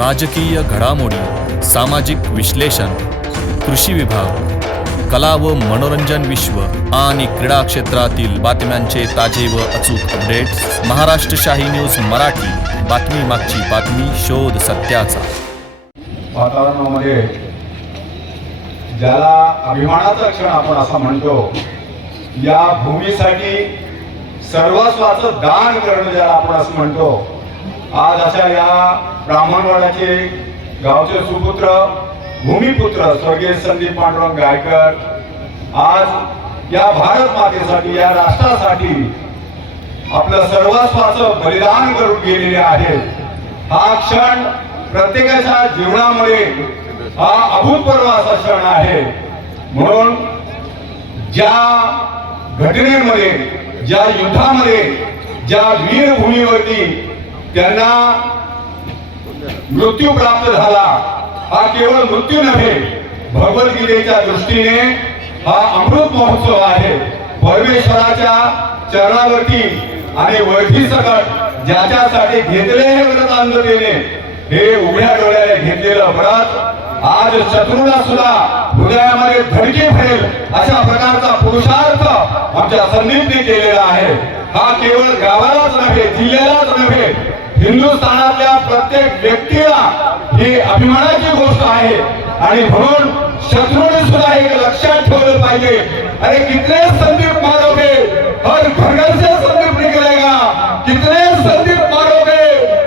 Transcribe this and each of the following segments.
राजकीय घडामोडी, सामाजिक विश्लेषण, कृषी विभाग, कला व मनोरंजन विश्व आणि क्रीडा क्षेत्रातील बातम्यांचे ताजे व अचूक अपडेट्स महाराष्ट्र शाही न्यूज मराठी. बातमी मागची बातमी, शोध सत्याचा. वातावरणामध्ये ज्याला अभिमानाचा क्षण आपण असा म्हणतो, या भूमीसाठी सर्वस्वाचं दान करणं ज्याला आपण असं म्हणतो, आज अशा या ब्राह्मणवाड्याचे गावचे सुपुत्र भूमिपुत्र स्वर्गीय संदीप पांडुरंग गायकर आज या भारत मातेसाठी, या राष्ट्रासाठी आपलं सर्वस्वाचं बलिदान करून गेलेले आहेत. हा क्षण प्रत्येकाच्या जीवनामध्ये हा अभूतपूर्व असा क्षण आहे. म्हणून ज्या घटनेमध्ये, ज्या युद्धामध्ये, ज्या वीरभूमीवरती त्यांना मृत्यू प्राप्त झाला, हा केवळ मृत्यू नव्हे, भगवद्गीतेच्या दृष्टीने हा अमृत महोत्सव आहे. परमेश्वराच्या चरणावरती आणि वैधी सकट ज्याच्यासाठी घेतले हे व्रतांजलीने, हे उघड्या डोळ्याने घेतलेलं व्रत आज शत्रूला सुद्धा हृदयामध्ये धडकी भरेल अशा प्रकारचा पुरुषार्थ आमच्या संदीपने केलेला आहे. हा केवळ गावालाच नव्हे, जिल्ह्यालाच नव्हे, हिंदुस्थानातल्या प्रत्येक व्यक्तीला ही अभिमानाची गोष्ट आहे. आणि म्हणून शत्रूने सुद्धा हे लक्षात ठेवलं पाहिजे. अरे कितने संदीप मारोगे, हर घर से संदीप निकलेगा. कितने संदीप मारोगे,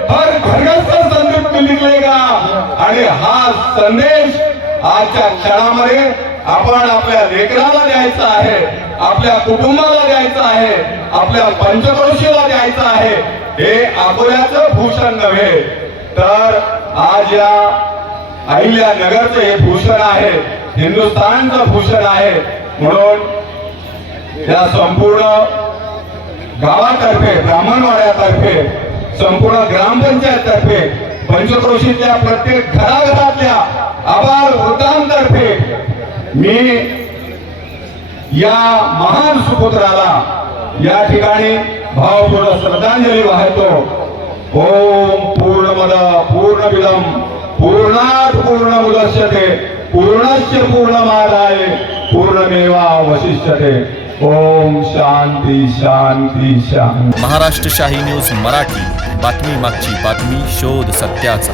हर घर से संदीप निकलेगा. आणि हा संदेश आजच्या क्षणामध्ये आपण आपल्या लेकराला द्यायचा आहे, आपल्या कुटुंबाला द्यायचा आहे, आपल्या पंचक्रोशीला द्यायचा आहे. हे अकोल्याचं भूषण नव्हे, तर आज या अहिल्यानगरचं हे भूषण आहे, हिंदुस्थानचं भूषण आहे. म्हणून या संपूर्ण गावातर्फे, ब्राह्मणवाड्यातर्फे, संपूर्ण ग्रामपंचायत तर्फे, पंचक्रोशीतल्या प्रत्येक घराघरातल्या आबाल वृद्धांतर्फे मी या महान सुपुत्राला या ठिकाणी भावपूर्ण श्रद्धांजली वाहतो. ओम पूर्णमद पूर्णमिदं पूर्णात् पूर्णमुदच्यते पूर्णस्य पूर्णमादाय पूर्णमेवावशिष्यते. ओम शांती शांती शांती. महाराष्ट्र शाही न्यूज मराठी. बातमी मागची बातमी, शोध सत्याचा.